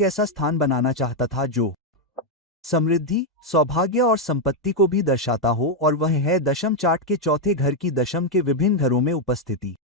ऐसा स्थान बनाना चाहता था जो समृद्धि, सौभाग्य और संपत्ति को भी दर्शाता हो, और वह है दशम चार्ट के चौथे घर की दशम के विभिन्न घरों में उपस्थिति।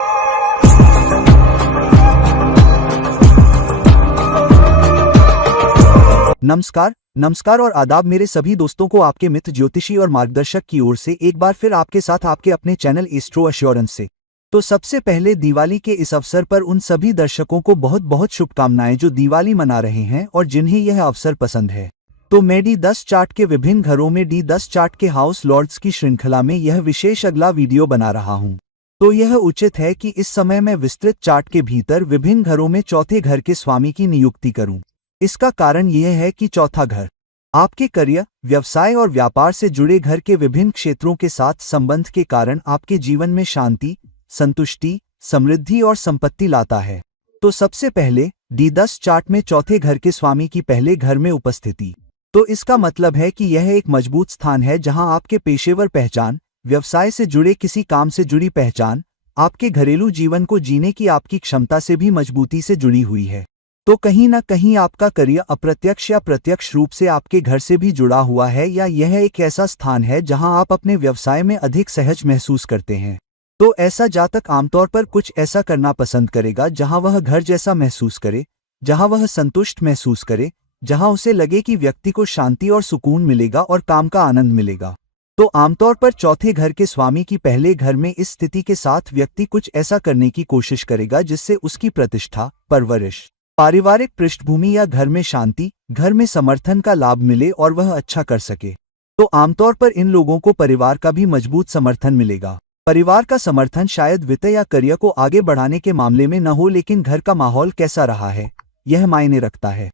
नमस्कार और आदाब मेरे सभी दोस्तों को आपके मित्र ज्योतिषी और मार्गदर्शक की ओर से एक बार फिर आपके साथ आपके अपने चैनल एस्ट्रो एश्योरेंस से। तो सबसे पहले दिवाली के इस अवसर पर उन सभी दर्शकों को बहुत बहुत शुभकामनाएं जो दिवाली मना रहे हैं और जिन्हें यह अवसर पसंद है। तो मैं D10 चार्ट के विभिन्न घरों में D10 चार्ट के हाउस लॉर्ड्स की श्रृंखला में यह विशेष अगला वीडियो बना रहा हूं। तो यह उचित है कि इस समय मैं विस्तृत चार्ट के भीतर विभिन्न घरों में चौथे घर के स्वामी की नियुक्ति करूं। इसका कारण यह है कि चौथा घर आपके करियर, व्यवसाय और व्यापार से जुड़े घर के विभिन्न क्षेत्रों के साथ संबंध के कारण आपके जीवन में शांति, संतुष्टि, समृद्धि और संपत्ति लाता है। तो सबसे पहले D10 चार्ट में चौथे घर के स्वामी की पहले घर में उपस्थिति, तो इसका मतलब है कि यह एक मजबूत स्थान है जहां आपके पेशेवर पहचान, व्यवसाय से जुड़े किसी काम से जुड़ी पहचान, आपके घरेलू जीवन को जीने की आपकी क्षमता से भी मजबूती से जुड़ी हुई है। तो कहीं ना कहीं आपका करियर अप्रत्यक्ष या प्रत्यक्ष रूप से आपके घर से भी जुड़ा हुआ है, या यह एक ऐसा स्थान है जहां आप अपने व्यवसाय में अधिक सहज महसूस करते हैं। तो ऐसा जातक आमतौर पर कुछ ऐसा करना पसंद करेगा जहां वह घर जैसा महसूस करे, जहां वह संतुष्ट महसूस करे, जहां उसे लगे कि व्यक्ति को शांति और सुकून मिलेगा और काम का आनंद मिलेगा। तो आमतौर पर चौथे घर के स्वामी की पहले घर में इस स्थिति के साथ व्यक्ति कुछ ऐसा करने की कोशिश करेगा जिससे उसकी प्रतिष्ठा, परवरिश, पारिवारिक पृष्ठभूमि या घर में शांति, घर में समर्थन का लाभ मिले और वह अच्छा कर सके। तो आमतौर पर इन लोगों को परिवार का भी मजबूत समर्थन मिलेगा। परिवार का समर्थन शायद वित्त या करियर को आगे बढ़ाने के मामले में न हो, लेकिन घर का माहौल कैसा रहा है यह मायने रखता है।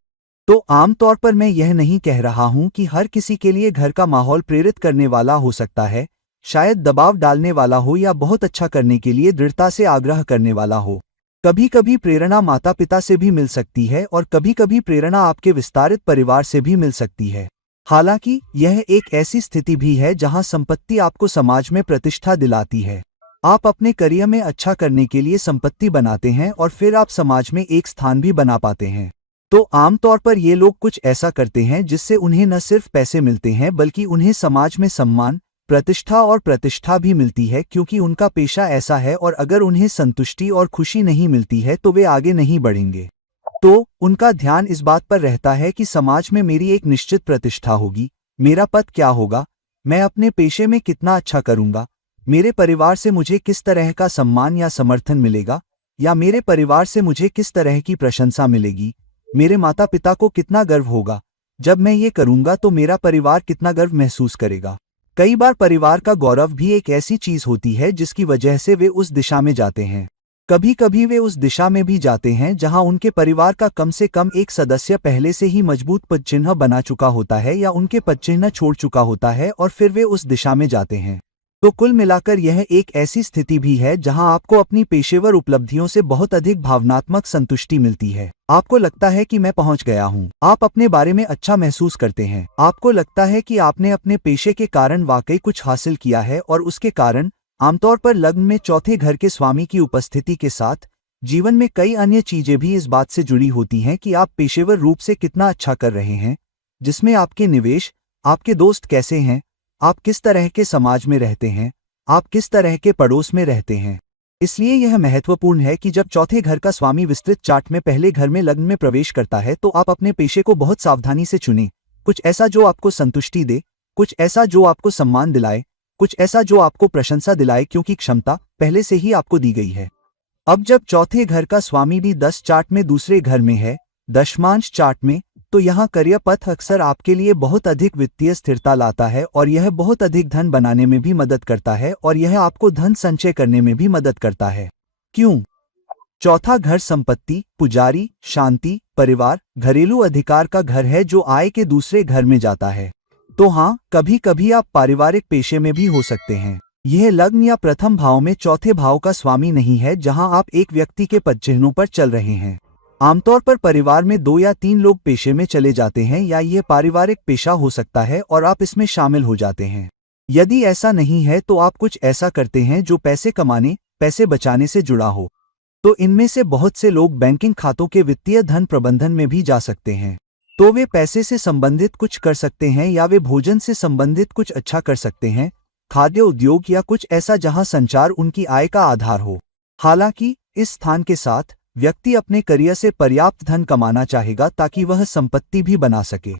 तो आमतौर पर मैं यह नहीं कह रहा हूं कि हर किसी के लिए घर का माहौल प्रेरित करने वाला हो सकता है, शायद दबाव डालने वाला हो या बहुत अच्छा करने के लिए दृढ़ता से आग्रह करने वाला हो। कभी कभी प्रेरणा माता पिता से भी मिल सकती है और कभी कभी प्रेरणा आपके विस्तारित परिवार से भी मिल सकती है। हालांकि यह एक ऐसी स्थिति भी है जहां संपत्ति आपको समाज में प्रतिष्ठा दिलाती है। आप अपने करियर में अच्छा करने के लिए संपत्ति बनाते हैं और फिर आप समाज में एक स्थान भी बना पाते हैं। तो आमतौर पर ये लोग कुछ ऐसा करते हैं जिससे उन्हें न सिर्फ पैसे मिलते हैं बल्कि उन्हें समाज में सम्मान, प्रतिष्ठा भी मिलती है, क्योंकि उनका पेशा ऐसा है, और अगर उन्हें संतुष्टि और खुशी नहीं मिलती है तो वे आगे नहीं बढ़ेंगे। तो उनका ध्यान इस बात पर रहता है कि समाज में मेरी एक निश्चित प्रतिष्ठा होगी, मेरा पद क्या होगा, मैं अपने पेशे में कितना अच्छा करूंगा, मेरे परिवार से मुझे किस तरह का सम्मान या समर्थन मिलेगा, या मेरे परिवार से मुझे किस तरह की प्रशंसा मिलेगी, मेरे माता पिता को कितना गर्व होगा, जब मैं ये करूंगा तो मेरा परिवार कितना गर्व महसूस करेगा। कई बार परिवार का गौरव भी एक ऐसी चीज होती है जिसकी वजह से वे उस दिशा में जाते हैं। कभी कभी वे उस दिशा में भी जाते हैं जहां उनके परिवार का कम से कम एक सदस्य पहले से ही मजबूत पदचिह्न बना चुका होता है या उनके पदचिह्न छोड़ चुका होता है, और फिर वे उस दिशा में जाते हैं। तो कुल मिलाकर यह एक ऐसी स्थिति भी है जहां आपको अपनी पेशेवर उपलब्धियों से बहुत अधिक भावनात्मक संतुष्टि मिलती है। आपको लगता है कि मैं पहुंच गया हूं, आप अपने बारे में अच्छा महसूस करते हैं, आपको लगता है कि आपने अपने पेशे के कारण वाकई कुछ हासिल किया है, और उसके कारण आमतौर पर लग्न में चौथे घर के स्वामी की उपस्थिति के साथ जीवन में कई अन्य चीजें भी इस बात से जुड़ी होती हैं कि आप पेशेवर रूप से कितना अच्छा कर रहे हैं, जिसमें आपके निवेश, आपके दोस्त कैसे हैं, आप किस तरह के समाज में रहते हैं, आप किस तरह के पड़ोस में रहते हैं। इसलिए यह महत्वपूर्ण है कि जब चौथे घर का स्वामी विस्तृत चार्ट में पहले घर में लग्न में प्रवेश करता है तो आप अपने पेशे को बहुत सावधानी से चुनें। कुछ ऐसा जो आपको संतुष्टि दे, कुछ ऐसा जो आपको सम्मान दिलाए, कुछ ऐसा जो आपको प्रशंसा दिलाए, क्योंकि क्षमता पहले से ही आपको दी गई है। अब जब चौथे घर का स्वामी D10 चार्ट में दूसरे घर में है, दशमांश चार्ट में, तो यहाँ करियर पथ अक्सर आपके लिए बहुत अधिक वित्तीय स्थिरता लाता है, और यह बहुत अधिक धन बनाने में भी मदद करता है, और यह आपको धन संचय करने में भी मदद करता है। क्यों? चौथा घर संपत्ति, पुजारी, शांति, परिवार, घरेलू अधिकार का घर है जो आय के दूसरे घर में जाता है। तो हाँ, कभी कभी आप पारिवारिक पेशे में भी हो सकते हैं। यह लग्न या प्रथम भाव में चौथे भाव का स्वामी नहीं है जहां आप एक व्यक्ति के पदचिह्नों पर चल रहे हैं। आमतौर पर परिवार में 2 या 3 लोग पेशे में चले जाते हैं, या यह पारिवारिक पेशा हो सकता है और आप इसमें शामिल हो जाते हैं। यदि ऐसा नहीं है तो आप कुछ ऐसा करते हैं जो पैसे कमाने, पैसे बचाने से जुड़ा हो। तो इनमें से बहुत से लोग बैंकिंग खातों के वित्तीय धन प्रबंधन में भी जा सकते हैं। तो वे पैसे से संबंधित कुछ कर सकते हैं या वे भोजन से संबंधित कुछ अच्छा कर सकते हैं, खाद्य उद्योग या कुछ ऐसा जहां संचार उनकी आय का आधार हो। हालांकि इस स्थान के साथ व्यक्ति अपने करियर से पर्याप्त धन कमाना चाहेगा ताकि वह संपत्ति भी बना सके।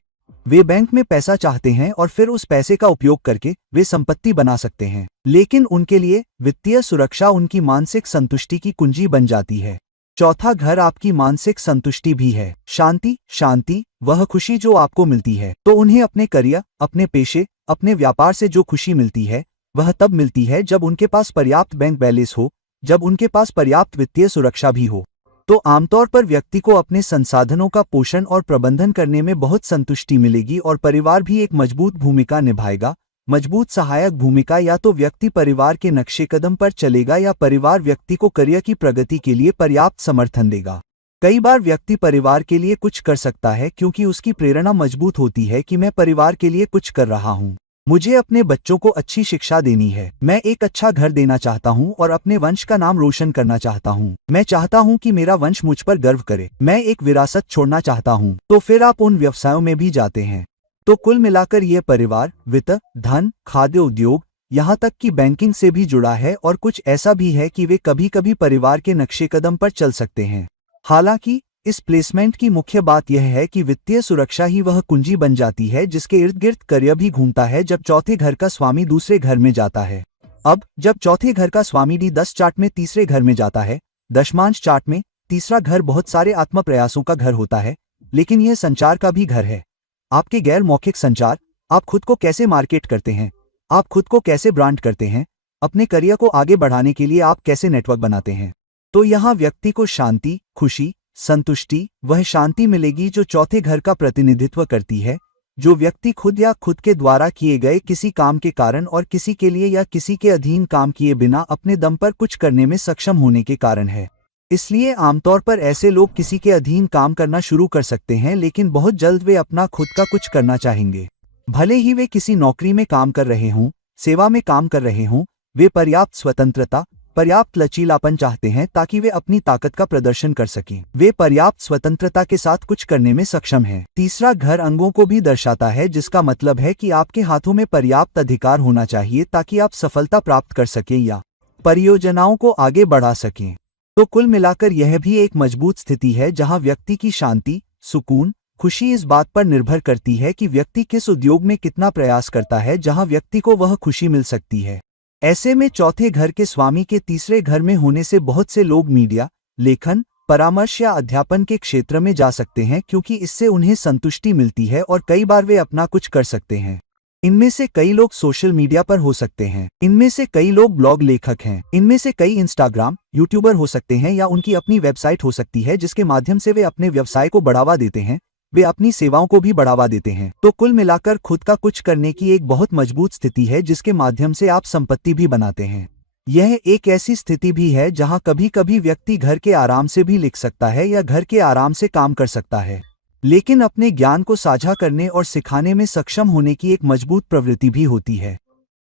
वे बैंक में पैसा चाहते हैं और फिर उस पैसे का उपयोग करके वे संपत्ति बना सकते हैं, लेकिन उनके लिए वित्तीय सुरक्षा उनकी मानसिक संतुष्टि की कुंजी बन जाती है। चौथा घर आपकी मानसिक संतुष्टि भी है। शांति वह खुशी जो आपको मिलती है। तो उन्हें अपने करियर, अपने पेशे, अपने व्यापार से जो खुशी मिलती है वह तब मिलती है जब उनके पास पर्याप्त बैंक बैलेंस हो, जब उनके पास पर्याप्त वित्तीय सुरक्षा भी हो। तो आमतौर पर व्यक्ति को अपने संसाधनों का पोषण और प्रबंधन करने में बहुत संतुष्टि मिलेगी और परिवार भी एक मजबूत भूमिका निभाएगा। मजबूत सहायक भूमिका, या तो व्यक्ति परिवार के नक्शे कदम पर चलेगा या परिवार व्यक्ति को करियर की प्रगति के लिए पर्याप्त समर्थन देगा। कई बार व्यक्ति परिवार के लिए कुछ कर सकता है क्योंकि उसकी प्रेरणा मजबूत होती है कि मैं परिवार के लिए कुछ कर रहा हूँ, मुझे अपने बच्चों को अच्छी शिक्षा देनी है, मैं एक अच्छा घर देना चाहता हूँ और अपने वंश का नाम रोशन करना चाहता हूँ, मैं चाहता हूँ कि मेरा वंश मुझ पर गर्व करे, मैं एक विरासत छोड़ना चाहता हूँ। तो फिर आप उन व्यवसायों में भी जाते हैं। तो कुल मिलाकर ये परिवार, वित्त, धन, खाद्य उद्योग, यहाँ तक कि बैंकिंग से भी जुड़ा है और कुछ ऐसा भी है कि वे कभी कभी परिवार के नक्शे कदम पर चल सकते हैं। हालांकि इस प्लेसमेंट की मुख्य बात यह है कि वित्तीय सुरक्षा ही वह कुंजी बन जाती है जिसके इर्द गिर्द करियर भी घूमता है जब चौथे घर का स्वामी दूसरे घर में जाता है। अब जब चौथे घर का स्वामी D10 चार्ट में तीसरे घर में जाता है, दशमांश चार्ट में तीसरा घर बहुत सारे आत्म प्रयासों का घर होता है, लेकिन यह संचार का भी घर है। आपके गैर मौखिक संचार, आप खुद को कैसे मार्केट करते हैं, आप खुद को कैसे ब्रांड करते हैं, अपने करियर को आगे बढ़ाने के लिए आप कैसे नेटवर्क बनाते हैं। तो यहाँ व्यक्ति को शांति, खुशी, संतुष्टि, वह शांति मिलेगी जो चौथे घर का प्रतिनिधित्व करती है, जो व्यक्ति खुद या खुद के द्वारा किए गए किसी काम के कारण और किसी के लिए या किसी के अधीन काम किए बिना अपने दम पर कुछ करने में सक्षम होने के कारण है। इसलिए आमतौर पर ऐसे लोग किसी के अधीन काम करना शुरू कर सकते हैं, लेकिन बहुत जल्द वे अपना खुद का कुछ करना चाहेंगे। भले ही वे किसी नौकरी में काम कर रहे हों, सेवा में काम कर रहे हों, वे पर्याप्त स्वतंत्रता, पर्याप्त लचीलापन चाहते हैं ताकि वे अपनी ताकत का प्रदर्शन कर सकें। वे पर्याप्त स्वतंत्रता के साथ कुछ करने में सक्षम हैं। तीसरा घर अंगों को भी दर्शाता है, जिसका मतलब है कि आपके हाथों में पर्याप्त अधिकार होना चाहिए ताकि आप सफलता प्राप्त कर सकें या परियोजनाओं को आगे बढ़ा सकें। तो कुल मिलाकर यह भी एक मजबूत स्थिति है जहां व्यक्ति की शांति, सुकून, खुशी इस बात पर निर्भर करती है कि व्यक्ति किस उद्योग में कितना प्रयास करता है जहां व्यक्ति को वह खुशी मिल सकती है। ऐसे में चौथे घर के स्वामी के तीसरे घर में होने से बहुत से लोग मीडिया, लेखन, परामर्श या अध्यापन के क्षेत्र में जा सकते हैं क्योंकि इससे उन्हें संतुष्टि मिलती है और कई बार वे अपना कुछ कर सकते हैं। इनमें से कई लोग सोशल मीडिया पर हो सकते हैं, इनमें से कई लोग ब्लॉग लेखक हैं, इनमें से कई इंस्टाग्राम यूट्यूबर हो सकते हैं या उनकी अपनी वेबसाइट हो सकती है जिसके माध्यम से वे अपने व्यवसाय को बढ़ावा देते हैं, वे अपनी सेवाओं को भी बढ़ावा देते हैं। तो कुल मिलाकर खुद का कुछ करने की एक बहुत मजबूत स्थिति है जिसके माध्यम से आप संपत्ति भी बनाते हैं। यह एक ऐसी स्थिति भी है जहां कभी कभी व्यक्ति घर के आराम से भी लिख सकता है या घर के आराम से काम कर सकता है, लेकिन अपने ज्ञान को साझा करने और सिखाने में सक्षम होने की एक मजबूत प्रवृत्ति भी होती है।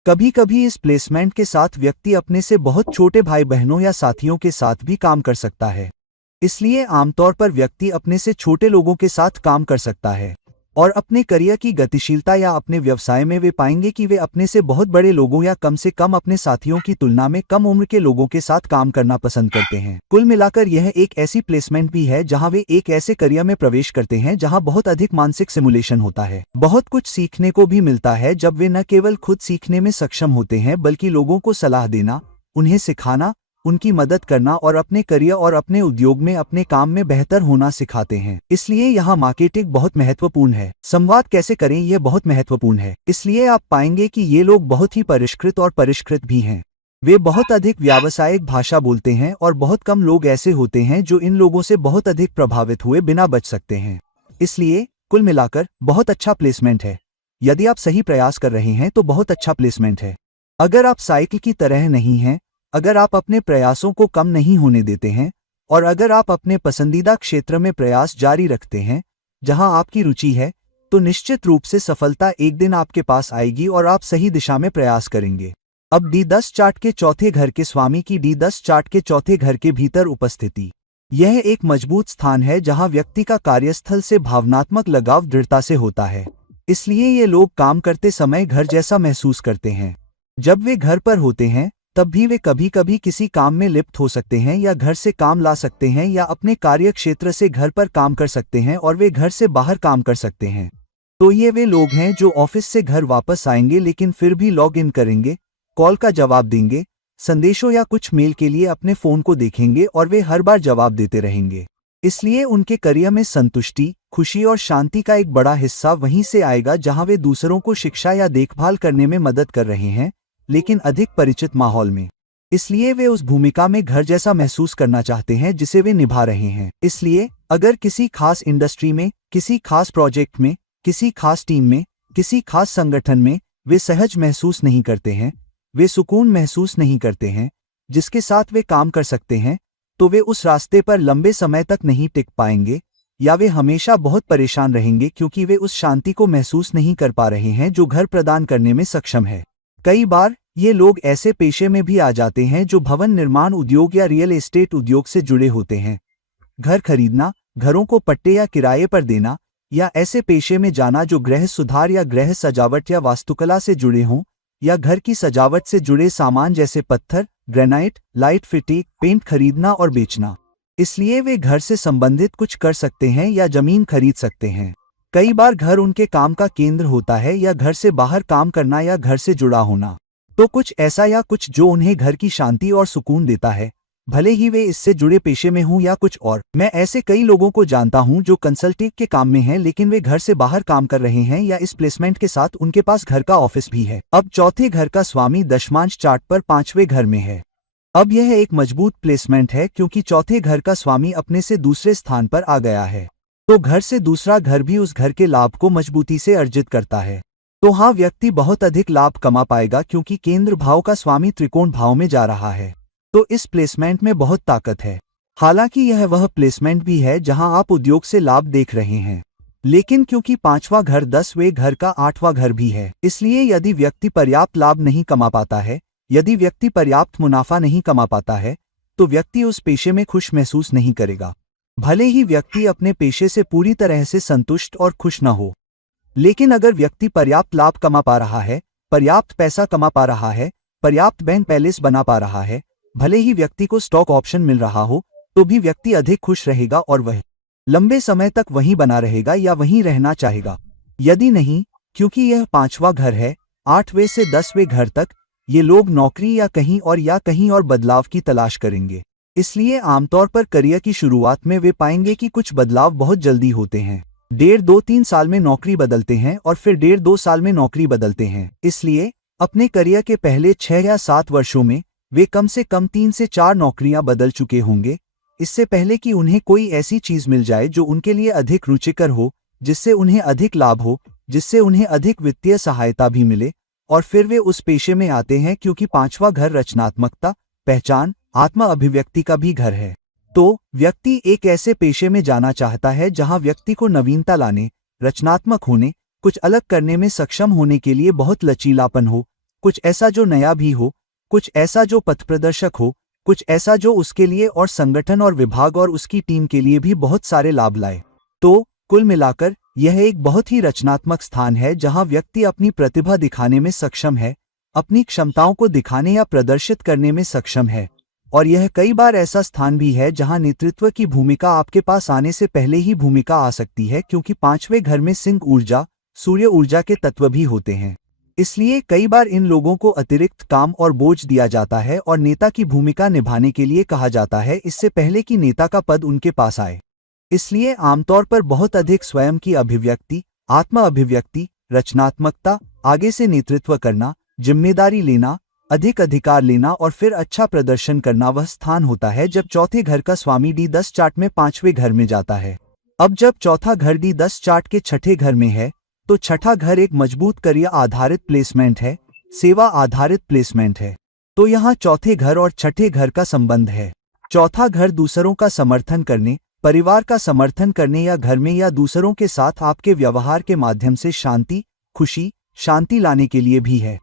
कभी कभी इस प्लेसमेंट के साथ व्यक्ति अपने से बहुत छोटे भाई बहनों या साथियों के साथ भी काम कर सकता है। इसलिए आमतौर पर व्यक्ति अपने से छोटे लोगों के साथ काम कर सकता है और अपने करियर की गतिशीलता या अपने व्यवसाय में वे पाएंगे कि वे अपने से बहुत बड़े लोगों या कम से कम अपने साथियों की तुलना में कम उम्र के लोगों के साथ काम करना पसंद करते हैं। कुल मिलाकर यह एक ऐसी प्लेसमेंट भी है जहां वे एक ऐसे करियर में प्रवेश करते हैं जहां बहुत अधिक मानसिक सिमुलेशन होता है। बहुत कुछ सीखने को भी मिलता है जब वे न केवल खुद सीखने में सक्षम होते हैं बल्कि लोगों को सलाह देना, उन्हें सिखाना, उनकी मदद करना और अपने करियर और अपने उद्योग में अपने काम में बेहतर होना सिखाते हैं। इसलिए यहाँ मार्केटिंग बहुत महत्वपूर्ण है। संवाद कैसे करें यह बहुत महत्वपूर्ण है। इसलिए आप पाएंगे कि ये लोग बहुत ही परिष्कृत और परिष्कृत भी हैं। वे बहुत अधिक व्यावसायिक भाषा बोलते हैं और बहुत कम लोग ऐसे होते हैं जो इन लोगों से बहुत अधिक प्रभावित हुए बिना बच सकते हैं। इसलिए कुल मिलाकर बहुत अच्छा प्लेसमेंट है। यदि आप सही प्रयास कर रहे हैं तो बहुत अच्छा प्लेसमेंट है। अगर आप साइकिल की तरह नहीं हैं, अगर आप अपने प्रयासों को कम नहीं होने देते हैं और अगर आप अपने पसंदीदा क्षेत्र में प्रयास जारी रखते हैं जहां आपकी रुचि है, तो निश्चित रूप से सफलता एक दिन आपके पास आएगी और आप सही दिशा में प्रयास करेंगे। अब D10 चार्ट के चौथे घर के स्वामी की D10 चार्ट के चौथे घर के भीतर उपस्थिति। यह एक मजबूत स्थान है जहां व्यक्ति का कार्यस्थल से भावनात्मक लगाव दृढ़ता से होता है। इसलिए ये लोग काम करते समय घर जैसा महसूस करते हैं। जब वे घर पर होते हैं तब भी वे कभी कभी किसी काम में लिप्त हो सकते हैं या घर से काम ला सकते हैं या अपने कार्य क्षेत्र से घर पर काम कर सकते हैं और वे घर से बाहर काम कर सकते हैं। तो ये वे लोग हैं जो ऑफिस से घर वापस आएंगे लेकिन फिर भी लॉग इन करेंगे, कॉल का जवाब देंगे, संदेशों या कुछ मेल के लिए अपने फोन को देखेंगे और वे हर बार जवाब देते रहेंगे। इसलिए उनके करियर में संतुष्टि, खुशी और शांति का एक बड़ा हिस्सा वहीं से आएगा जहां वे दूसरों को शिक्षा या देखभाल करने में मदद कर रहे हैं, लेकिन अधिक परिचित माहौल में। इसलिए वे उस भूमिका में घर जैसा महसूस करना चाहते हैं जिसे वे निभा रहे हैं। इसलिए अगर किसी खास इंडस्ट्री में, किसी खास प्रोजेक्ट में, किसी खास टीम में, किसी खास संगठन में वे सहज महसूस नहीं करते हैं, वे सुकून महसूस नहीं करते हैं जिसके साथ वे काम कर सकते हैं, तो वे उस रास्ते पर लंबे समय तक नहीं टिक पाएंगे या वे हमेशा बहुत परेशान रहेंगे क्योंकि वे उस शांति को महसूस नहीं कर पा रहे हैं जो घर प्रदान करने में सक्षम है। कई बार ये लोग ऐसे पेशे में भी आ जाते हैं जो भवन निर्माण उद्योग या रियल एस्टेट उद्योग से जुड़े होते हैं। घर खरीदना, घरों को पट्टे या किराए पर देना, या ऐसे पेशे में जाना जो गृह सुधार या गृह सजावट या वास्तुकला से जुड़े हों, या घर की सजावट से जुड़े सामान जैसे पत्थर, ग्रेनाइट, लाइट फिटिंग, पेंट खरीदना और बेचना। इसलिए वे घर से संबंधित कुछ कर सकते हैं या जमीन खरीद सकते हैं। कई बार घर उनके काम का केंद्र होता है या घर से बाहर काम करना या घर से जुड़ा होना। तो कुछ ऐसा या कुछ जो उन्हें घर की शांति और सुकून देता है, भले ही वे इससे जुड़े पेशे में हों या कुछ और। मैं ऐसे कई लोगों को जानता हूं जो कंसल्टिंग के काम में हैं लेकिन वे घर से बाहर काम कर रहे हैं या इस प्लेसमेंट के साथ उनके पास घर का ऑफिस भी है। अब चौथे घर का स्वामी दशमांश चार्ट पर 5वें घर में है। अब यह एक मजबूत प्लेसमेंट है क्योंकि चौथे घर का स्वामी अपने से दूसरे स्थान पर आ गया है। तो घर से दूसरा घर भी उस घर के लाभ को मजबूती से अर्जित करता है। तो हाँ, व्यक्ति बहुत अधिक लाभ कमा पाएगा क्योंकि केंद्र भाव का स्वामी त्रिकोण भाव में जा रहा है। तो इस प्लेसमेंट में बहुत ताकत है। हालांकि यह वह प्लेसमेंट भी है जहां आप उद्योग से लाभ देख रहे हैं, लेकिन क्योंकि 5वां घर 10वें घर का 8वां घर भी है, इसलिए यदि व्यक्ति पर्याप्त लाभ नहीं कमा पाता है, यदि व्यक्ति पर्याप्त मुनाफा नहीं कमा पाता है, तो व्यक्ति उस पेशे में खुश महसूस नहीं करेगा। भले ही व्यक्ति अपने पेशे से पूरी तरह से संतुष्ट और खुश न हो, लेकिन अगर व्यक्ति पर्याप्त लाभ कमा पा रहा है, पर्याप्त पैसा कमा पा रहा है, पर्याप्त बैंक बैलेंस बना पा रहा है, भले ही व्यक्ति को स्टॉक ऑप्शन मिल रहा हो, तो भी व्यक्ति अधिक खुश रहेगा और वह लंबे समय तक वहीं बना रहेगा या वहीं रहना चाहेगा। यदि नहीं, क्योंकि यह 5वां घर है, 8वें से 10वें घर तक, ये लोग नौकरी या कहीं और बदलाव की तलाश करेंगे। इसलिए आमतौर पर करियर की शुरुआत में वे पाएंगे कि कुछ बदलाव बहुत जल्दी होते हैं। 1.5-2-3 साल में नौकरी बदलते हैं और फिर 1.5-2 साल में नौकरी बदलते हैं। इसलिए अपने करियर के पहले 6 या 7 वर्षों में वे कम से कम 3 से 4 नौकरियां बदल चुके होंगे, इससे पहले कि उन्हें कोई ऐसी चीज मिल जाए जो उनके लिए अधिक रुचिकर हो, जिससे उन्हें अधिक लाभ हो, जिससे उन्हें अधिक वित्तीय सहायता भी मिले, और फिर वे उस पेशे में आते हैं क्योंकि 5वां घर रचनात्मकता, पहचान, आत्म अभिव्यक्ति का भी घर है। तो व्यक्ति एक ऐसे पेशे में जाना चाहता है जहां व्यक्ति को नवीनता लाने, रचनात्मक होने, कुछ अलग करने में सक्षम होने के लिए बहुत लचीलापन हो, कुछ ऐसा जो नया भी हो, कुछ ऐसा जो पथप्रदर्शक हो, कुछ ऐसा जो उसके लिए और संगठन और विभाग और उसकी टीम के लिए भी बहुत सारे लाभ लाए। तो कुल मिलाकर यह एक बहुत ही रचनात्मक स्थान है जहां व्यक्ति अपनी प्रतिभा दिखाने में सक्षम है, अपनी क्षमताओं को दिखाने या प्रदर्शित करने में सक्षम है। और यह कई बार ऐसा स्थान भी है जहां नेतृत्व की भूमिका आपके पास आने से पहले ही भूमिका आ सकती है, क्योंकि 5वें घर में सिंह ऊर्जा, सूर्य ऊर्जा के तत्व भी होते हैं। इसलिए कई बार इन लोगों को अतिरिक्त काम और बोझ दिया जाता है और नेता की भूमिका निभाने के लिए कहा जाता है इससे पहले कि नेता का पद उनके पास आए। इसलिए आमतौर पर बहुत अधिक स्वयं की अभिव्यक्ति, आत्म अभिव्यक्ति, रचनात्मकता, आगे से नेतृत्व करना, जिम्मेदारी लेना, अधिक अधिकार लेना और फिर अच्छा प्रदर्शन करना वह स्थान होता है जब चौथे घर का स्वामी D10 चार्ट में 5वें घर में जाता है। अब जब चौथा घर D10 चार्ट के 6ठे घर में है, तो छठा घर एक मजबूत करियर आधारित प्लेसमेंट है, सेवा आधारित प्लेसमेंट है। तो यहाँ चौथे घर और छठे घर का संबंध है। चौथा घर दूसरों का समर्थन करने, परिवार का समर्थन करने या घर में या दूसरों के साथ आपके व्यवहार के माध्यम से शांति, खुशी, शांति लाने के लिए भी है।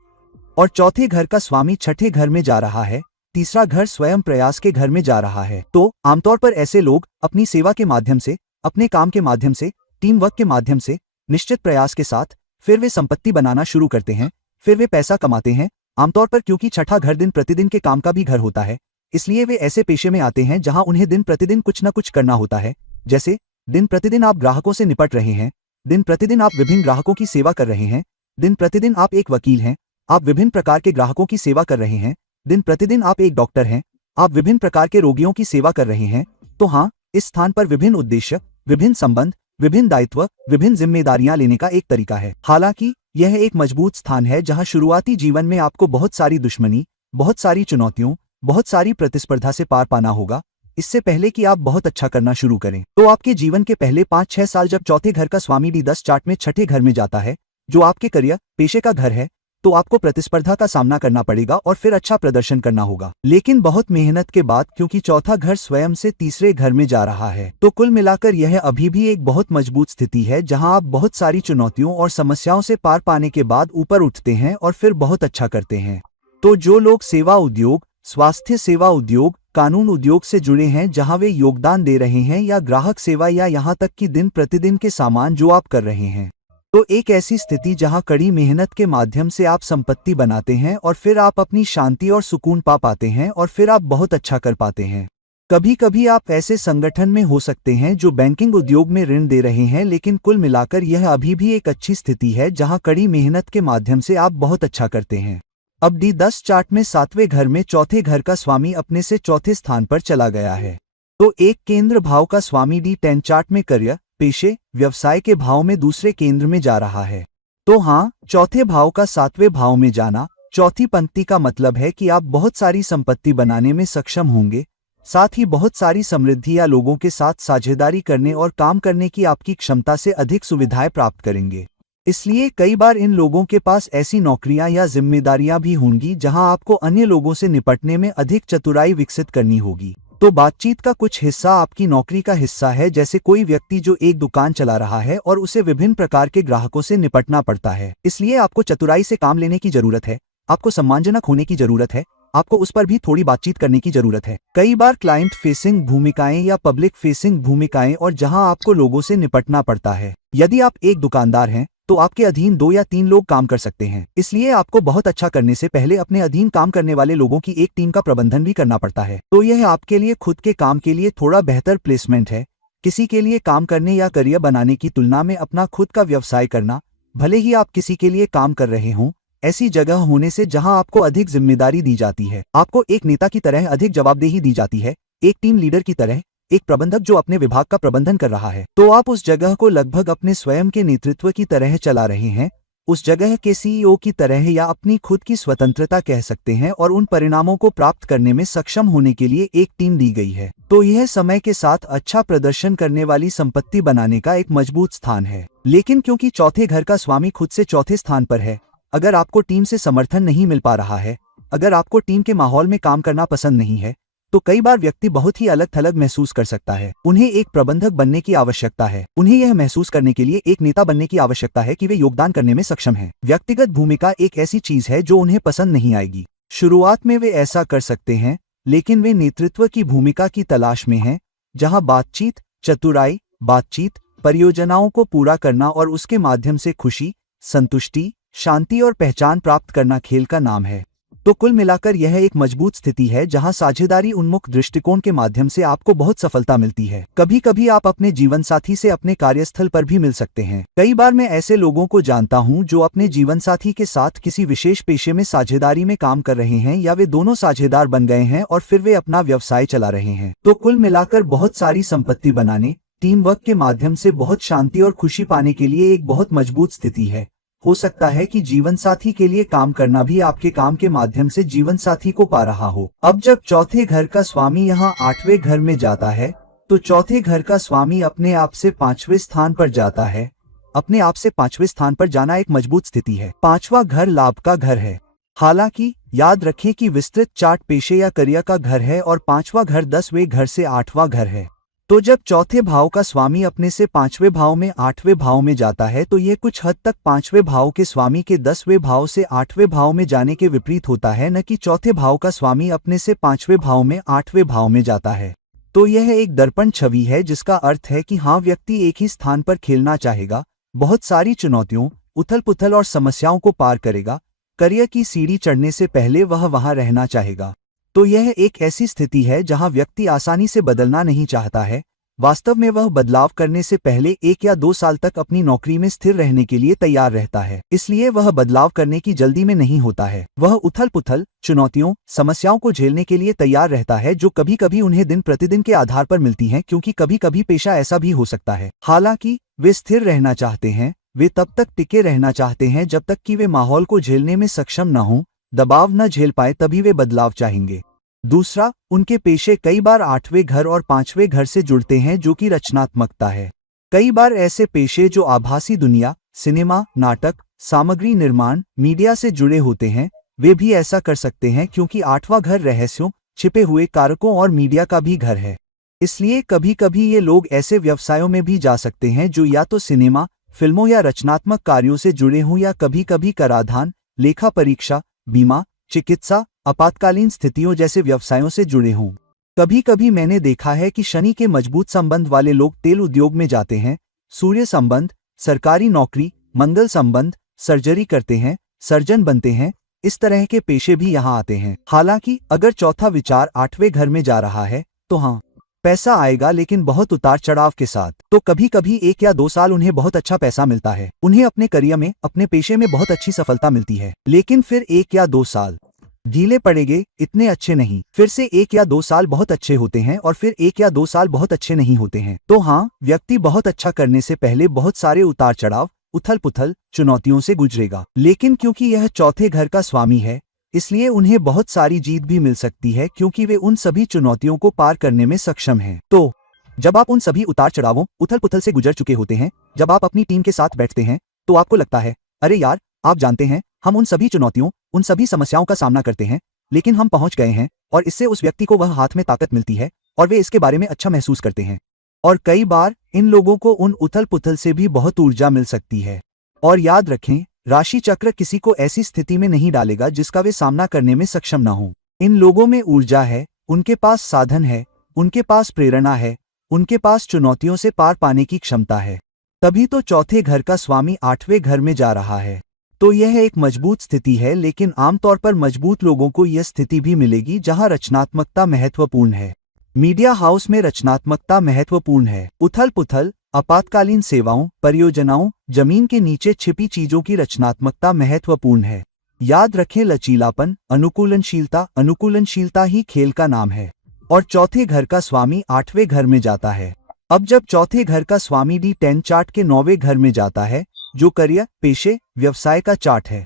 और चौथे घर का स्वामी छठे घर में जा रहा है, तीसरा घर स्वयं प्रयास के घर में जा रहा है। तो आमतौर पर ऐसे लोग अपनी सेवा के माध्यम से, अपने काम के माध्यम से, टीम वर्क के माध्यम से, निश्चित प्रयास के साथ फिर वे संपत्ति बनाना शुरू करते हैं, फिर वे पैसा कमाते हैं। आमतौर पर क्योंकि छठा घर दिन प्रतिदिन के काम का भी घर होता है, इसलिए वे ऐसे पेशे में आते हैं जहां उन्हें दिन प्रतिदिन कुछ न कुछ करना होता है। जैसे दिन प्रतिदिन आप ग्राहकों से निपट रहे हैं, दिन प्रतिदिन आप विभिन्न ग्राहकों की सेवा कर रहे हैं, दिन प्रतिदिन आप एक वकील हैं, आप विभिन्न प्रकार के ग्राहकों की सेवा कर रहे हैं, दिन प्रतिदिन आप एक डॉक्टर हैं, आप विभिन्न प्रकार के रोगियों की सेवा कर रहे हैं। तो हाँ, इस स्थान पर विभिन्न उद्देश्य, विभिन्न संबंध, विभिन्न दायित्व, विभिन्न जिम्मेदारियां लेने का एक तरीका है। हालांकि यह एक मजबूत स्थान है जहां शुरुआती जीवन में आपको बहुत सारी दुश्मनी, बहुत सारी चुनौतियों, बहुत सारी प्रतिस्पर्धा से पार पाना होगा, इससे पहले कि आप बहुत अच्छा करना शुरू करें। तो आपके जीवन के पहले 5-6 साल जब चौथे घर का स्वामी D10 चार्ट में छठे घर में जाता है, जो आपके करियर, पेशे का घर है, तो आपको प्रतिस्पर्धा का सामना करना पड़ेगा और फिर अच्छा प्रदर्शन करना होगा। लेकिन बहुत मेहनत के बाद, क्योंकि चौथा घर स्वयं से तीसरे घर में जा रहा है, तो कुल मिलाकर यह अभी भी एक बहुत मजबूत स्थिति है जहां आप बहुत सारी चुनौतियों और समस्याओं से पार पाने के बाद ऊपर उठते हैं और फिर बहुत अच्छा करते हैं। तो जो लोग सेवा उद्योग, स्वास्थ्य सेवा उद्योग, कानून उद्योग से जुड़े हैं जहां वे योगदान दे रहे हैं, या ग्राहक सेवा, या यहां तक कि दिन प्रतिदिन के सामान जो आप कर रहे हैं, तो एक ऐसी स्थिति जहां कड़ी मेहनत के माध्यम से आप संपत्ति बनाते हैं और फिर आप अपनी शांति और सुकून पा पाते हैं और फिर आप बहुत अच्छा कर पाते हैं। कभी कभी आप ऐसे संगठन में हो सकते हैं जो बैंकिंग उद्योग में ऋण दे रहे हैं, लेकिन कुल मिलाकर यह अभी भी एक अच्छी स्थिति है जहां कड़ी मेहनत के माध्यम से आप बहुत अच्छा करते हैं। अब D10 चार्ट में सातवें घर में चौथे घर का स्वामी अपने से चौथे स्थान पर चला गया है। तो एक केंद्र भाव का स्वामी D10 चार्ट में करियर, पेशे, व्यवसाय के भाव में दूसरे केंद्र में जा रहा है। तो हाँ, चौथे भाव का सातवें भाव में जाना, चौथी पंक्ति का मतलब है कि आप बहुत सारी संपत्ति बनाने में सक्षम होंगे, साथ ही बहुत सारी समृद्धि या लोगों के साथ साझेदारी करने और काम करने की आपकी क्षमता से अधिक सुविधाएं प्राप्त करेंगे। इसलिए कई बार इन लोगों के पास ऐसी नौकरियां या जिम्मेदारियां भी होंगी जहां आपको अन्य लोगों से निपटने में अधिक चतुराई विकसित करनी होगी। तो बातचीत का कुछ हिस्सा आपकी नौकरी का हिस्सा है, जैसे कोई व्यक्ति जो एक दुकान चला रहा है और उसे विभिन्न प्रकार के ग्राहकों से निपटना पड़ता है, इसलिए आपको चतुराई से काम लेने की जरूरत है, आपको सम्मानजनक होने की जरूरत है, आपको उस पर भी थोड़ी बातचीत करने की जरूरत है। कई बार क्लाइंट फेसिंग भूमिकाएं या पब्लिक फेसिंग भूमिकाएं, और जहां आपको लोगों से निपटना पड़ता है। यदि आप एक दुकानदार हैं तो आपके अधीन 2 या 3 लोग काम कर सकते हैं, इसलिए आपको बहुत अच्छा करने से पहले अपने अधीन काम करने वाले लोगों की एक टीम का प्रबंधन भी करना पड़ता है। तो यह आपके लिए खुद के काम के लिए थोड़ा बेहतर प्लेसमेंट है। किसी के लिए काम करने या करियर बनाने की तुलना में अपना खुद का व्यवसाय करना, भले ही आप किसी के लिए काम कर रहे हों, ऐसी जगह होने से जहां आपको अधिक जिम्मेदारी दी जाती है, आपको एक नेता की तरह अधिक जवाबदेही दी जाती है, एक टीम लीडर की तरह, एक प्रबंधक जो अपने विभाग का प्रबंधन कर रहा है, तो आप उस जगह को लगभग अपने स्वयं के नेतृत्व की तरह चला रहे हैं, उस जगह के CEO की तरह, या अपनी खुद की स्वतंत्रता कह सकते हैं, और उन परिणामों को प्राप्त करने में सक्षम होने के लिए एक टीम दी गई है। तो यह समय के साथ अच्छा प्रदर्शन करने वाली संपत्ति बनाने का एक मजबूत स्थान है। लेकिन क्योंकि चौथे घर का स्वामी खुद से चौथे स्थान पर है, अगर आपको टीम से समर्थन नहीं मिल पा रहा है, अगर आपको टीम के माहौल में काम करना पसंद नहीं है, तो कई बार व्यक्ति बहुत ही अलग थलग महसूस कर सकता है। उन्हें एक प्रबंधक बनने की आवश्यकता है, उन्हें यह महसूस करने के लिए एक नेता बनने की आवश्यकता है कि वे योगदान करने में सक्षम हैं। व्यक्तिगत भूमिका एक ऐसी चीज है जो उन्हें पसंद नहीं आएगी। शुरुआत में वे ऐसा कर सकते हैं, लेकिन वे नेतृत्व की भूमिका की तलाश में हैं, जहां बातचीत, चतुराई, बातचीत, परियोजनाओं को पूरा करना और उसके माध्यम से खुशी, संतुष्टि, शांति और पहचान प्राप्त करना खेल का नाम है। तो कुल मिलाकर यह एक मजबूत स्थिति है जहां साझेदारी उन्मुख दृष्टिकोण के माध्यम से आपको बहुत सफलता मिलती है। कभी कभी आप अपने जीवन साथी से अपने कार्यस्थल पर भी मिल सकते हैं। कई बार मैं ऐसे लोगों को जानता हूं जो अपने जीवन साथी के साथ किसी विशेष पेशे में साझेदारी में काम कर रहे हैं, या वे दोनों साझेदार बन गए हैं और फिर वे अपना व्यवसाय चला रहे हैं। तो कुल मिलाकर बहुत सारी संपत्ति बनाने, टीम वर्क के माध्यम से बहुत शांति और खुशी पाने के लिए एक बहुत मजबूत स्थिति है। हो सकता है कि जीवन साथी के लिए काम करना भी आपके काम के माध्यम से जीवन साथी को पा रहा हो। अब जब चौथे घर का स्वामी यहाँ 8वें घर में जाता है, तो चौथे घर का स्वामी अपने आप से 5वें स्थान पर जाता है। अपने आप से 5वें स्थान पर जाना एक मजबूत स्थिति है। 5वां घर लाभ का घर है। हालांकि याद रखें कि विस्तृत चार्ट पेशे या करियर का घर है और 5वां घर 10वें घर से 8वां घर है। तो जब चौथे भाव का स्वामी अपने से पांचवें भाव में आठवें भाव में जाता है तो यह कुछ हद तक पांचवें भाव के स्वामी के 10वें भाव से आठवें भाव में जाने के विपरीत होता है, न कि चौथे भाव का स्वामी अपने से पांचवें भाव में आठवें भाव में जाता है। तो यह एक दर्पण छवि है जिसका अर्थ है कि हाँ, व्यक्ति एक ही स्थान पर खेलना चाहेगा, बहुत सारी चुनौतियों, उथल पुथल और समस्याओं को पार करेगा, करियर की सीढ़ी चढ़ने से पहले वह वहां रहना चाहेगा। तो यह एक ऐसी स्थिति है जहां व्यक्ति आसानी से बदलना नहीं चाहता है। वास्तव में वह बदलाव करने से पहले 1 या 2 साल तक अपनी नौकरी में स्थिर रहने के लिए तैयार रहता है, इसलिए वह बदलाव करने की जल्दी में नहीं होता है। वह उथल पुथल, चुनौतियों, समस्याओं को झेलने के लिए तैयार रहता है जो कभी कभी उन्हें दिन प्रतिदिन के आधार पर मिलती हैं, क्योंकि कभी कभी पेशा ऐसा भी हो सकता है। हालांकि वे स्थिर रहना चाहते हैं, वे तब तक टिके रहना चाहते हैं जब तक कि वे माहौल को झेलने में सक्षम न हों, दबाव न झेल पाए, तभी वे बदलाव चाहेंगे। दूसरा, उनके पेशे कई बार 8वें घर और 5वें घर से जुड़ते हैं, जो कि रचनात्मकता है। कई बार ऐसे पेशे जो आभासी दुनिया, सिनेमा, नाटक, सामग्री निर्माण, मीडिया से जुड़े होते हैं, वे भी ऐसा कर सकते हैं, क्योंकि 8वां घर रहस्यों, छिपे हुए कारकों और मीडिया का भी घर है। इसलिए कभी कभी ये लोग ऐसे व्यवसायों में भी जा सकते हैं जो या तो सिनेमा, फिल्मों या रचनात्मक कार्यों से जुड़े हों, या कभी कभी कराधान, लेखा परीक्षा, बीमा, चिकित्सा, आपातकालीन स्थितियों जैसे व्यवसायों से जुड़े हों। कभी कभी मैंने देखा है कि शनि के मजबूत संबंध वाले लोग तेल उद्योग में जाते हैं, सूर्य संबंध, सरकारी नौकरी, मंगल संबंध, सर्जरी करते हैं, सर्जन बनते हैं, इस तरह के पेशे भी यहाँ आते हैं। हालांकि अगर चौथा विचार 8वें घर में जा रहा है तो हाँ, पैसा आएगा, लेकिन बहुत उतार चढ़ाव के साथ। तो कभी कभी 1 या 2 साल उन्हें बहुत अच्छा पैसा मिलता है, उन्हें अपने करियर में, अपने पेशे में बहुत अच्छी सफलता मिलती है, लेकिन फिर 1 या 2 साल ढीले पड़ेंगे, इतने अच्छे नहीं। फिर से 1 या 2 साल बहुत अच्छे होते हैं और फिर 1 या 2 साल बहुत अच्छे नहीं होते हैं। तो हाँ, व्यक्ति बहुत अच्छा करने से पहले बहुत सारे उतार चढ़ाव, उथल पुथल, चुनौतियों से गुजरेगा, लेकिन क्योंकि यह चौथे घर का स्वामी है, इसलिए उन्हें बहुत सारी जीत भी मिल सकती है, क्योंकि वे उन सभी चुनौतियों को पार करने में सक्षम हैं। तो जब आप उन सभी उतार चढ़ावों, उथल पुथल से गुजर चुके होते हैं, जब आप अपनी टीम के साथ बैठते हैं, तो आपको लगता है, अरे यार, आप जानते हैं, हम उन सभी चुनौतियों, उन सभी समस्याओं का सामना करते हैं, लेकिन हम पहुंच गए हैं, और इससे उस व्यक्ति को वह हाथ में ताकत मिलती है और वे इसके बारे में अच्छा महसूस करते हैं। और कई बार इन लोगों को उन उथल पुथल से भी बहुत ऊर्जा मिल सकती है। और याद रखें, राशि चक्र किसी को ऐसी स्थिति में नहीं डालेगा जिसका वे सामना करने में सक्षम न हो। इन लोगों में ऊर्जा है, उनके पास साधन है, उनके पास प्रेरणा है, उनके पास चुनौतियों से पार पाने की क्षमता है। तभी तो चौथे घर का स्वामी 8वें घर में जा रहा है। तो यह एक मजबूत स्थिति है, लेकिन आमतौर पर मजबूत लोगों को यह स्थिति भी मिलेगी जहां रचनात्मकता महत्वपूर्ण है। मीडिया हाउस में रचनात्मकता महत्वपूर्ण है। उथल पुथल, आपातकालीन सेवाओं, परियोजनाओं, जमीन के नीचे छिपी चीजों की रचनात्मकता महत्वपूर्ण है। याद रखें, लचीलापन, अनुकूलनशीलता ही खेल का नाम है। और चौथे घर का स्वामी 8वें घर में जाता है। अब जब चौथे घर का स्वामी D10 चार्ट के 9वें घर में जाता है, जो करियर, पेशे, व्यवसाय का चार्ट है,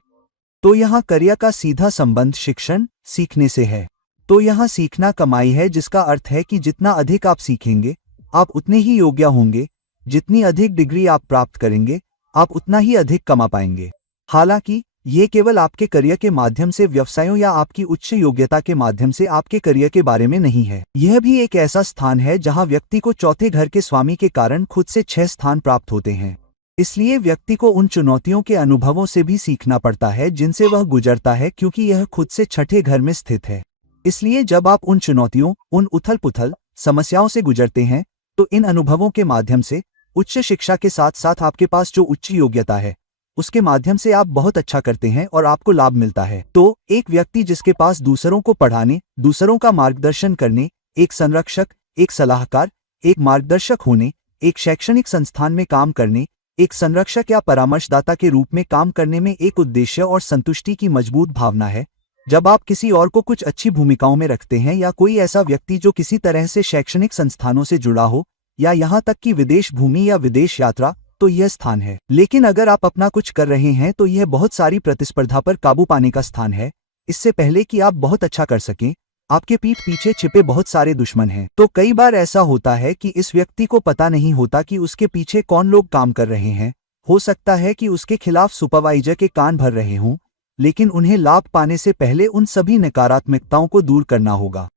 तो यहाँ करियर का सीधा संबंध शिक्षण, सीखने से है। तो यहाँ सीखना कमाई है, जिसका अर्थ है कि जितना अधिक आप सीखेंगे, आप उतने ही योग्य होंगे। जितनी अधिक डिग्री आप प्राप्त करेंगे, आप उतना ही अधिक कमा पाएंगे। हालांकि ये केवल आपके करियर के माध्यम से, व्यवसायों या आपकी उच्च योग्यता के माध्यम से आपके करियर के बारे में नहीं है। यह भी एक ऐसा स्थान है जहां व्यक्ति को चौथे घर के स्वामी के कारण खुद से 6 स्थान प्राप्त होते हैं। इसलिए व्यक्ति को उन चुनौतियों के अनुभवों से भी सीखना पड़ता है जिनसे वह गुजरता है, क्योंकि यह खुद से छठे घर में स्थित है। इसलिए जब आप उन चुनौतियों, उन उथल पुथल, समस्याओं से गुजरते हैं, तो इन अनुभवों के माध्यम से, उच्च शिक्षा के साथ साथ आपके पास जो उच्च योग्यता है, उसके माध्यम से आप बहुत अच्छा करते हैं और आपको लाभ मिलता है। तो एक व्यक्ति जिसके पास दूसरों को पढ़ाने, दूसरों का मार्गदर्शन करने, एक संरक्षक, एक सलाहकार, एक मार्गदर्शक होने, एक शैक्षणिक संस्थान में काम करने, एक संरक्षक या परामर्शदाता के रूप में काम करने में एक उद्देश्य और संतुष्टि की मजबूत भावना है। जब आप किसी और को कुछ अच्छी भूमिकाओं में रखते हैं, या कोई ऐसा व्यक्ति जो किसी तरह से शैक्षणिक संस्थानों से जुड़ा हो, या यहाँ तक कि विदेश भूमि या विदेश यात्रा, तो यह स्थान है। लेकिन अगर आप अपना कुछ कर रहे हैं, तो यह बहुत सारी प्रतिस्पर्धा पर काबू पाने का स्थान है। इससे पहले कि आप बहुत अच्छा कर सकें, आपके पीठ पीछे छिपे बहुत सारे दुश्मन हैं। तो कई बार ऐसा होता है कि इस व्यक्ति को पता नहीं होता कि उसके पीछे कौन लोग काम कर रहे हैं। हो सकता है कि उसके खिलाफ सुपरवाइजर के कान भर रहे हों, लेकिन उन्हें लाभ पाने से पहले उन सभी नकारात्मकताओं को दूर करना होगा।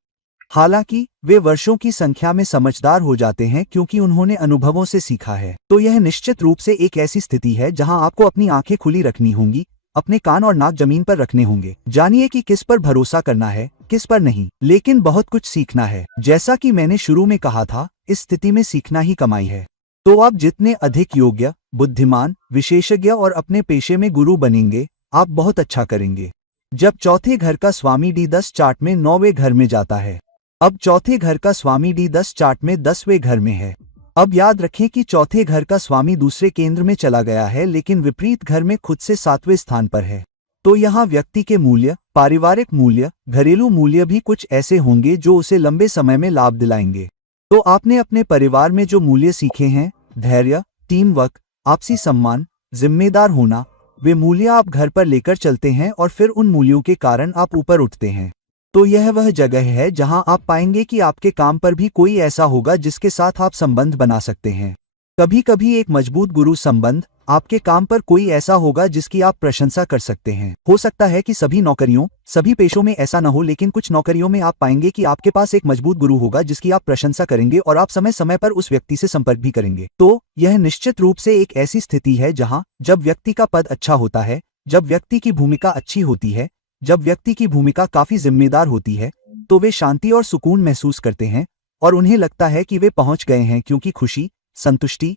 हालांकि वे वर्षों की संख्या में समझदार हो जाते हैं क्योंकि उन्होंने अनुभवों से सीखा है। तो यह निश्चित रूप से एक ऐसी स्थिति है जहां आपको अपनी आंखें खुली रखनी होंगी, अपने कान और नाक जमीन पर रखने होंगे। जानिए कि किस पर भरोसा करना है, किस पर नहीं, लेकिन बहुत कुछ सीखना है। जैसा कि मैंने शुरू में कहा था, इस स्थिति में सीखना ही कमाई है। तो आप जितने अधिक योग्य, बुद्धिमान, विशेषज्ञ और अपने पेशे में गुरु बनेंगे, आप बहुत अच्छा करेंगे। जब चौथे घर का स्वामी D10 चार्ट में 9वें घर में जाता है। अब चौथे घर का स्वामी D10 चार्ट में 10वें घर में है। अब याद रखें कि चौथे घर का स्वामी दूसरे केंद्र में चला गया है, लेकिन विपरीत घर में खुद से 7वें स्थान पर है। तो यहाँ व्यक्ति के मूल्य, पारिवारिक मूल्य, घरेलू मूल्य भी कुछ ऐसे होंगे जो उसे लंबे समय में लाभ दिलाएंगे। तो आपने अपने परिवार में जो मूल्य सीखे हैं, धैर्य, टीम वर्क, आपसी सम्मान, जिम्मेदार होना, वे मूल्य आप घर पर लेकर चलते हैं और फिर उन मूल्यों के कारण आप ऊपर उठते हैं। तो यह वह जगह है जहां आप पाएंगे कि आपके काम पर भी कोई ऐसा होगा जिसके साथ आप संबंध बना सकते हैं। कभी कभी एक मजबूत गुरु संबंध, आपके काम पर कोई ऐसा होगा जिसकी आप प्रशंसा कर सकते हैं। हो सकता है कि सभी नौकरियों, सभी पेशों में ऐसा न हो, लेकिन कुछ नौकरियों में आप पाएंगे कि आपके पास एक मजबूत गुरु होगा जिसकी आप प्रशंसा करेंगे और आप समय समय पर उस व्यक्ति से संपर्क भी करेंगे। तो यह निश्चित रूप से एक ऐसी स्थिति है जहां जब व्यक्ति का पद अच्छा होता है, जब व्यक्ति की भूमिका अच्छी होती है, जब व्यक्ति की भूमिका काफी जिम्मेदार होती है, तो वे शांति और सुकून महसूस करते हैं और उन्हें लगता है कि वे पहुंच गए हैं, क्योंकि खुशी, संतुष्टि,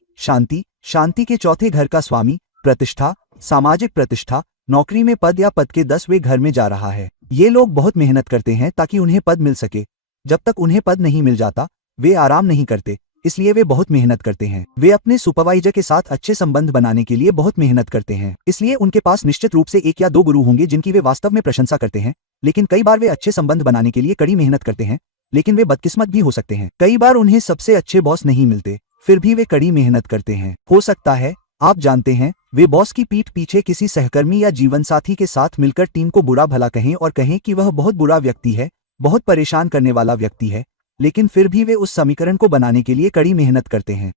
शांति के चौथे घर का स्वामी प्रतिष्ठा, सामाजिक प्रतिष्ठा, नौकरी में पद या पद के 10वें घर में जा रहा है। ये लोग बहुत मेहनत करते हैं ताकि उन्हें पद मिल सके। जब तक उन्हें पद नहीं मिल जाता, वे आराम नहीं करते, इसलिए वे बहुत मेहनत करते हैं। वे अपने सुपरवाइजर के साथ अच्छे संबंध बनाने के लिए बहुत मेहनत करते हैं, इसलिए उनके पास निश्चित रूप से 1 या 2 गुरु होंगे जिनकी वे वास्तव में प्रशंसा करते हैं। लेकिन कई बार वे अच्छे संबंध बनाने के लिए कड़ी मेहनत करते हैं, लेकिन वे बदकिस्मत भी हो सकते हैं। कई बार उन्हें सबसे अच्छे बॉस नहीं मिलते, फिर भी वे कड़ी मेहनत करते हैं। हो सकता है, आप जानते हैं, वे बॉस की पीठ पीछे किसी सहकर्मी या जीवनसाथी के साथ मिलकर टीम को बुरा भला कहें और कहें कि वह बहुत बुरा व्यक्ति है, बहुत परेशान करने वाला व्यक्ति है, लेकिन फिर भी वे उस समीकरण को बनाने के लिए कड़ी मेहनत करते हैं।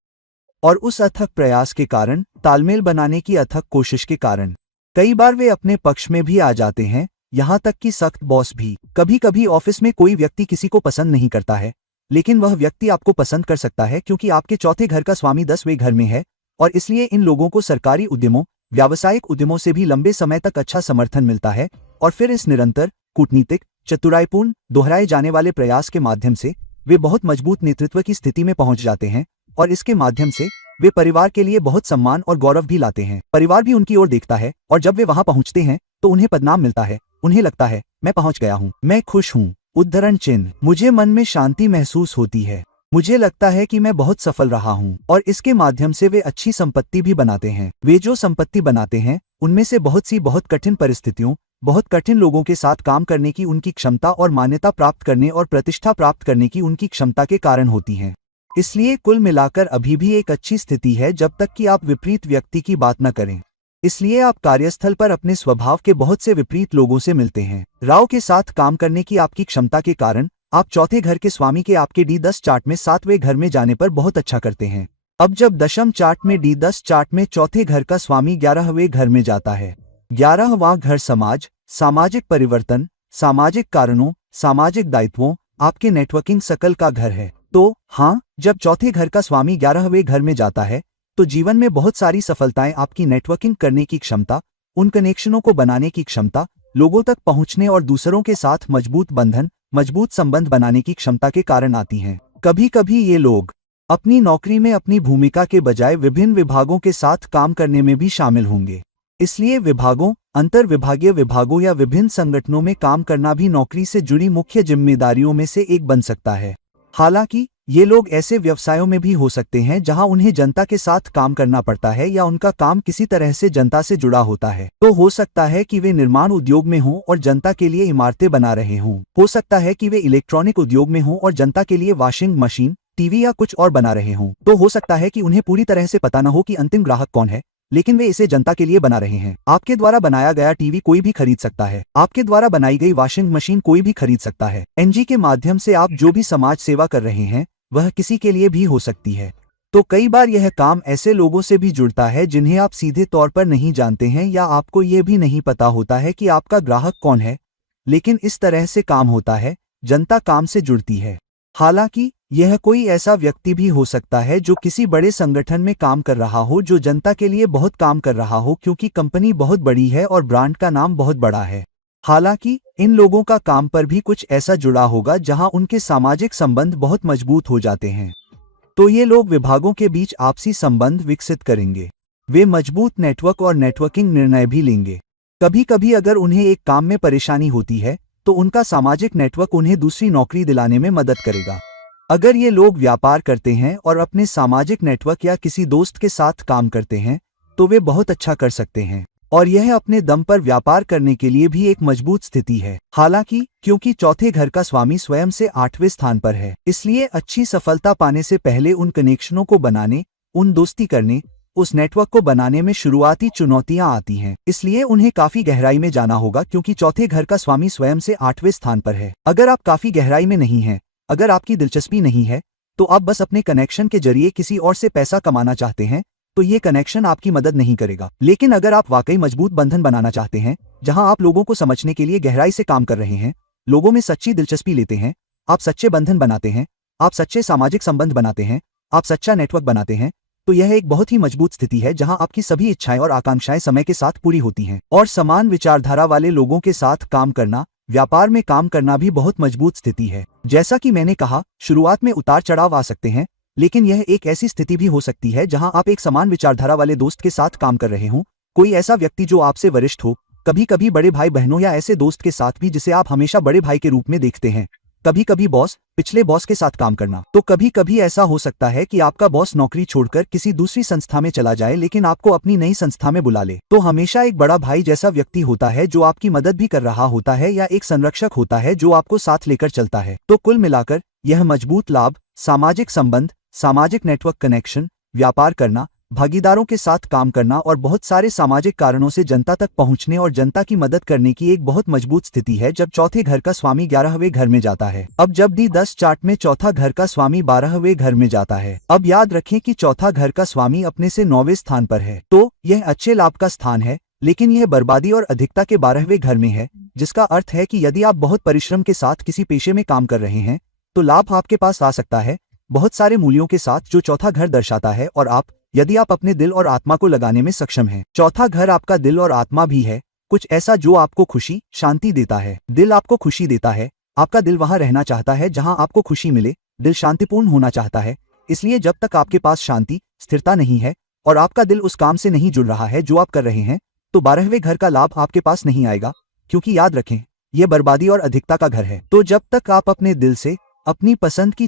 और उस अथक प्रयास के कारण, तालमेल बनाने की अथक कोशिश के कारण, कई बार वे अपने पक्ष में भी आ जाते हैं, यहाँ तक कि सख्त बॉस भी। कभी कभी ऑफिस में कोई व्यक्ति किसी को पसंद नहीं करता है, लेकिन वह व्यक्ति आपको पसंद कर सकता है क्योंकि आपके चौथे घर का स्वामी 10वें घर में है, और इसलिए इन लोगों को सरकारी उद्यमों, व्यावसायिक उद्यमों से भी लंबे समय तक अच्छा समर्थन मिलता है। और फिर इस निरंतर, कूटनीतिक, चतुराईपूर्ण, दोहराए जाने वाले प्रयास के माध्यम से वे बहुत मजबूत नेतृत्व की स्थिति में पहुंच जाते हैं, और इसके माध्यम से वे परिवार के लिए बहुत सम्मान और गौरव भी लाते हैं। परिवार भी उनकी ओर देखता है, और जब वे वहां पहुंचते हैं तो उन्हें पदनाम मिलता है। उन्हें लगता है, मैं पहुंच गया हूं, मैं खुश हूं, उद्धरण चिन्ह, मुझे मन में शांति महसूस होती है, मुझे लगता है कि मैं बहुत सफल रहा हूं। और इसके माध्यम से वे अच्छी संपत्ति भी बनाते हैं। वे जो संपत्ति बनाते हैं, उनमें से बहुत सी बहुत कठिन परिस्थितियों, बहुत कठिन लोगों के साथ काम करने की उनकी क्षमता और मान्यता प्राप्त करने और प्रतिष्ठा प्राप्त करने की उनकी क्षमता के कारण होती हैं। इसलिए कुल मिलाकर अभी भी एक अच्छी स्थिति है जब तक कि आप विपरीत व्यक्ति की बात न करें। इसलिए आप कार्यस्थल पर अपने स्वभाव के बहुत से विपरीत लोगों से मिलते हैं। राव के साथ काम करने की आपकी क्षमता के कारण आप चौथे घर के स्वामी के आपके D10 चार्ट में 7वें घर में जाने पर बहुत अच्छा करते हैं। अब जब दशम चार्ट में D10 चार्ट में चौथे घर का स्वामी 11वें घर में जाता है। 11वां घर समाज, सामाजिक परिवर्तन, सामाजिक कारणों, सामाजिक दायित्वों, आपके नेटवर्किंग सर्कल का घर है। तो हाँ, जब चौथे घर का स्वामी 11वें घर में जाता है, तो जीवन में बहुत सारी सफलताएं आपकी नेटवर्किंग करने की क्षमता, उन कनेक्शनों को बनाने की क्षमता, लोगों तक पहुंचने और दूसरों के साथ मजबूत बंधन, मजबूत संबंध बनाने की क्षमता के कारण आती हैं। कभी कभी ये लोग अपनी नौकरी में अपनी भूमिका के बजाय विभिन्न विभागों के साथ काम करने में भी शामिल होंगे। इसलिए विभागों, अंतर विभागीय विभागों या विभिन्न संगठनों में काम करना भी नौकरी से जुड़ी मुख्य जिम्मेदारियों में से एक बन सकता है। हालांकि ये लोग ऐसे व्यवसायों में भी हो सकते हैं जहां उन्हें जनता के साथ काम करना पड़ता है या उनका काम किसी तरह से जनता से जुड़ा होता है। तो हो सकता है कि वे निर्माण उद्योग में हों और जनता के लिए इमारतें बना रहे हों। हो सकता है कि वे इलेक्ट्रॉनिक उद्योग में हों और जनता के लिए वॉशिंग मशीन, टीवी या कुछ और बना रहे हों। तो हो सकता है कि उन्हें पूरी तरह से पता न हो कि अंतिम ग्राहक कौन है, लेकिन वे इसे जनता के लिए बना रहे हैं। आपके द्वारा बनाया गया टीवी कोई भी खरीद सकता है। आपके द्वारा बनाई गई वॉशिंग मशीन कोई भी खरीद सकता है। एनजी के माध्यम से आप जो भी समाज सेवा कर रहे हैं, वह किसी के लिए भी हो सकती है। तो कई बार यह काम ऐसे लोगों से भी जुड़ता है जिन्हें आप सीधे तौर पर नहीं जानते हैं, या आपको यह भी नहीं पता होता है कि आपका ग्राहक कौन है, लेकिन इस तरह से काम होता है जनता काम से जुड़ती है। हालांकि यह कोई ऐसा व्यक्ति भी हो सकता है जो किसी बड़े संगठन में काम कर रहा हो, जो जनता के लिए बहुत काम कर रहा हो, क्योंकि कंपनी बहुत बड़ी है और ब्रांड का नाम बहुत बड़ा है। हालांकि इन लोगों का काम पर भी कुछ ऐसा जुड़ा होगा जहां उनके सामाजिक संबंध बहुत मजबूत हो जाते हैं। तो ये लोग विभागों के बीच आपसी संबंध विकसित करेंगे। वे मजबूत नेटवर्क और नेटवर्किंग निर्णय भी लेंगे। कभी कभी अगर उन्हें एक काम में परेशानी होती है तो उनका सामाजिक नेटवर्क उन्हें दूसरी नौकरी दिलाने में मदद करेगा। अगर ये लोग व्यापार करते हैं और अपने सामाजिक नेटवर्क या किसी दोस्त के साथ काम करते हैं तो वे बहुत अच्छा कर सकते हैं, और यह अपने दम पर व्यापार करने के लिए भी एक मजबूत स्थिति है। हालांकि क्योंकि चौथे घर का स्वामी स्वयं से 8वें स्थान पर है, इसलिए अच्छी सफलता पाने से पहले उन कनेक्शनों को बनाने, उन दोस्ती करने, उस नेटवर्क को बनाने में शुरुआती चुनौतियां आती हैं। इसलिए उन्हें काफी गहराई में जाना होगा, क्योंकि चौथे घर का स्वामी स्वयं से 8वें स्थान पर है। अगर आप काफी गहराई में नहीं हैं, अगर आपकी दिलचस्पी नहीं है, तो आप बस अपने कनेक्शन के जरिए किसी और से पैसा कमाना चाहते हैं, तो ये कनेक्शन आपकी मदद नहीं करेगा। लेकिन अगर आप वाकई मजबूत बंधन बनाना चाहते हैं, जहां आप लोगों को समझने के लिए गहराई से काम कर रहे हैं, लोगों में सच्ची दिलचस्पी लेते हैं, आप सच्चे बंधन बनाते हैं, आप सच्चे सामाजिक संबंध बनाते हैं, आप सच्चा नेटवर्क बनाते हैं, तो यह एक बहुत ही मजबूत स्थिति है जहां आपकी सभी इच्छाएं और आकांक्षाएं समय के साथ पूरी होती हैं। और समान विचारधारा वाले लोगों के साथ काम करना, व्यापार में काम करना भी बहुत मजबूत स्थिति है। जैसा कि मैंने कहा, शुरुआत में उतार चढ़ाव आ सकते हैं, लेकिन यह एक ऐसी स्थिति भी हो सकती है जहां आप एक समान विचारधारा वाले दोस्त के साथ काम कर रहे हों, कोई ऐसा व्यक्ति जो आपसे वरिष्ठ हो, कभी कभी बड़े भाई बहनों या ऐसे दोस्त के साथ भी जिसे आप हमेशा बड़े भाई के रूप में देखते हैं, कभी कभी बॉस, पिछले बॉस के साथ काम करना। तो कभी कभी ऐसा हो सकता है कि आपका बॉस नौकरी छोड़कर किसी दूसरी संस्था में चला जाए, लेकिन आपको अपनी नई संस्था में बुला ले। तो हमेशा एक बड़ा भाई जैसा व्यक्ति होता है जो आपकी मदद भी कर रहा होता है, या एक संरक्षक होता है जो आपको साथ लेकर चलता है। तो कुल मिलाकर यह मजबूत लाभ, सामाजिक संबंध, सामाजिक नेटवर्क कनेक्शन, व्यापार करना, भागीदारों के साथ काम करना और बहुत सारे सामाजिक कारणों से जनता तक पहुंचने और जनता की मदद करने की एक बहुत मजबूत स्थिति है जब चौथे घर का स्वामी 11वें घर में जाता है। अब जब D10 चार्ट में चौथा घर का स्वामी 12वें घर में जाता है, अब याद रखें कि चौथा घर का स्वामी अपने से 9वें स्थान पर है, तो यह अच्छे लाभ का स्थान है, लेकिन यह बर्बादी और अधिकता के 12वें घर में है, जिसका अर्थ है कि यदि आप बहुत परिश्रम के साथ किसी पेशे में काम कर रहे हैं तो लाभ आपके पास आ सकता है, बहुत सारे मूल्यों के साथ जो चौथा घर दर्शाता है, और यदि आप अपने दिल और आत्मा को लगाने में सक्षम हैं। चौथा घर आपका दिल और आत्मा भी है, कुछ ऐसा जो आपको खुशी, शांति देता है। दिल आपको खुशी देता है, आपका दिल वहां रहना चाहता है जहां आपको खुशी मिले, दिल शांतिपूर्ण होना चाहता है। इसलिए जब तक आपके पास शांति, स्थिरता नहीं है और आपका दिल उस काम से नहीं जुड़ रहा है जो आप कर रहे हैं, तो 12वें घर का लाभ आपके पास नहीं आएगा, क्योंकि याद रखें, यह बर्बादी और अधिकता का घर है। तो जब तक आप अपने दिल से, अपनी पसंद की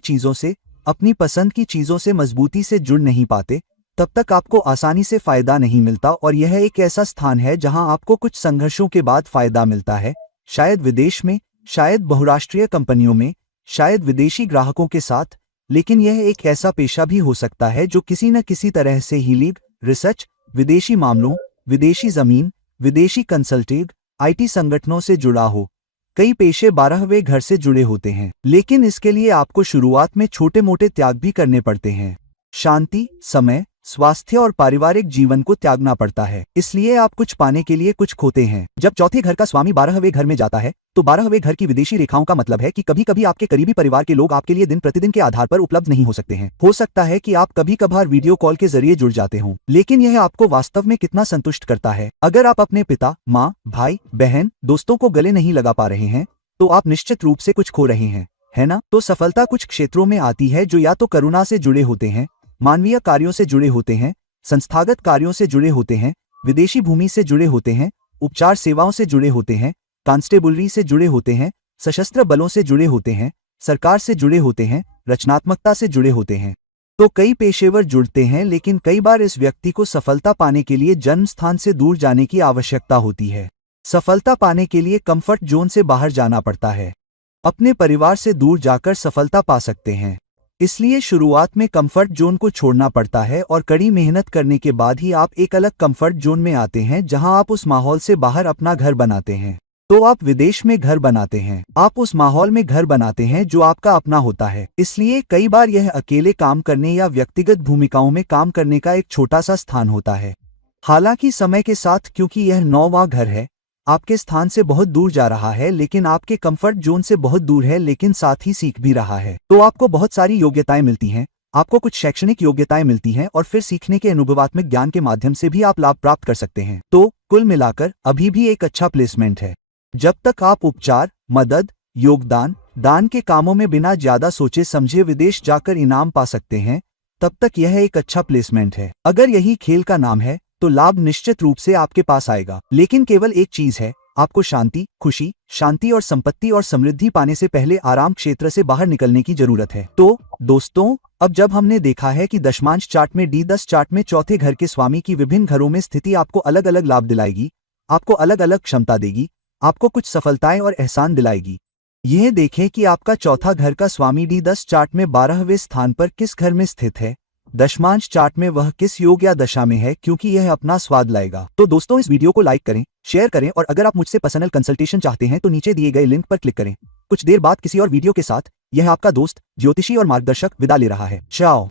चीजों से मजबूती से जुड़ नहीं पाते, तब तक आपको आसानी से फायदा नहीं मिलता, और यह एक ऐसा स्थान है जहां आपको कुछ संघर्षों के बाद फायदा मिलता है, शायद विदेश में, शायद बहुराष्ट्रीय कंपनियों में, शायद विदेशी ग्राहकों के साथ। लेकिन यह एक ऐसा पेशा भी हो सकता है जो किसी न किसी तरह से हीलिंग, रिसर्च, विदेशी मामलों, विदेशी जमीन, विदेशी कंसल्टिंग, IT संगठनों से जुड़ा हो। कई पेशे 12वें घर से जुड़े होते हैं, लेकिन इसके लिए आपको शुरुआत में छोटे मोटे त्याग भी करने पड़ते हैं। शांति, समय, स्वास्थ्य और पारिवारिक जीवन को त्यागना पड़ता है, इसलिए आप कुछ पाने के लिए कुछ खोते हैं। जब चौथे घर का स्वामी 12वें घर में जाता है, तो 12वें घर की विदेशी रेखाओं का मतलब है कि कभी कभी आपके करीबी परिवार के लोग आपके लिए दिन प्रतिदिन के आधार पर उपलब्ध नहीं हो सकते हैं। हो सकता है कि आप कभी कभार वीडियो कॉल के जरिए जुड़ जाते हों, लेकिन यह आपको वास्तव में कितना संतुष्ट करता है। अगर आप अपने पिता, माँ, भाई, बहन, दोस्तों को गले नहीं लगा पा रहे हैं, तो आप निश्चित रूप से कुछ खो रहे हैं, है ना? तो सफलता कुछ क्षेत्रों में आती है जो या तो करुणा से जुड़े होते हैं, मानवीय कार्यों से जुड़े होते हैं, संस्थागत कार्यों से जुड़े होते हैं, विदेशी भूमि से जुड़े होते हैं, उपचार सेवाओं से जुड़े होते हैं, कांस्टेबलरी से जुड़े होते हैं, सशस्त्र बलों से जुड़े होते हैं, सरकार से जुड़े होते हैं, रचनात्मकता से जुड़े होते हैं। तो कई पेशेवर जुड़ते हैं, लेकिन कई बार इस व्यक्ति को सफलता पाने के लिए जन्म स्थान से दूर जाने की आवश्यकता होती है। सफलता पाने के लिए कंफर्ट जोन से बाहर जाना पड़ता है। अपने परिवार से दूर जाकर सफलता पा सकते हैं, इसलिए शुरुआत में कंफर्ट जोन को छोड़ना पड़ता है, और कड़ी मेहनत करने के बाद ही आप एक अलग कंफर्ट जोन में आते हैं जहां आप उस माहौल से बाहर अपना घर बनाते हैं। तो आप विदेश में घर बनाते हैं, आप उस माहौल में घर बनाते हैं जो आपका अपना होता है। इसलिए कई बार यह अकेले काम करने या व्यक्तिगत भूमिकाओं में काम करने का एक छोटा सा स्थान होता है। हालांकि समय के साथ, क्योंकि यह 9वां घर है, आपके स्थान से बहुत दूर जा रहा है, लेकिन आपके कंफर्ट जोन से बहुत दूर है, लेकिन साथ ही सीख भी रहा है। तो आपको बहुत सारी योग्यताएं मिलती हैं, आपको कुछ शैक्षणिक योग्यताएं मिलती हैं और फिर सीखने के अनुभवात्मक ज्ञान के माध्यम से भी आप लाभ प्राप्त कर सकते हैं। तो कुल मिलाकर अभी भी एक अच्छा प्लेसमेंट है। जब तक आप उपचार, मदद, योगदान, दान के कामों में बिना ज्यादा सोचे समझे विदेश जाकर इनाम पा सकते हैं, तब तक यह एक अच्छा प्लेसमेंट है। अगर यही खेल का नाम है तो लाभ निश्चित रूप से आपके पास आएगा। लेकिन केवल एक चीज है, आपको शांति, खुशी, शांति और संपत्ति और समृद्धि पाने से पहले आराम क्षेत्र से बाहर निकलने की जरूरत है। तो दोस्तों, अब जब हमने देखा है कि दशमांश चार्ट में D10 चार्ट में चौथे घर के स्वामी की विभिन्न घरों में स्थिति आपको अलग अलग लाभ दिलाएगी, आपको अलग अलग क्षमता देगी, आपको कुछ सफलताएं और एहसान दिलाएगी। यह देखें कि आपका चौथा घर का स्वामी D10 चार्ट में 12वें स्थान पर किस घर में स्थित है, दशमांश चार्ट में वह किस योग या दशा में है, क्योंकि यह अपना स्वाद लाएगा। तो दोस्तों, इस वीडियो को लाइक करें, शेयर करें और अगर आप मुझसे पर्सनल कंसल्टेशन चाहते हैं तो नीचे दिए गए लिंक पर क्लिक करें। कुछ देर बाद किसी और वीडियो के साथ यह आपका दोस्त ज्योतिषी और मार्गदर्शक विदा ले रहा है। चाओ।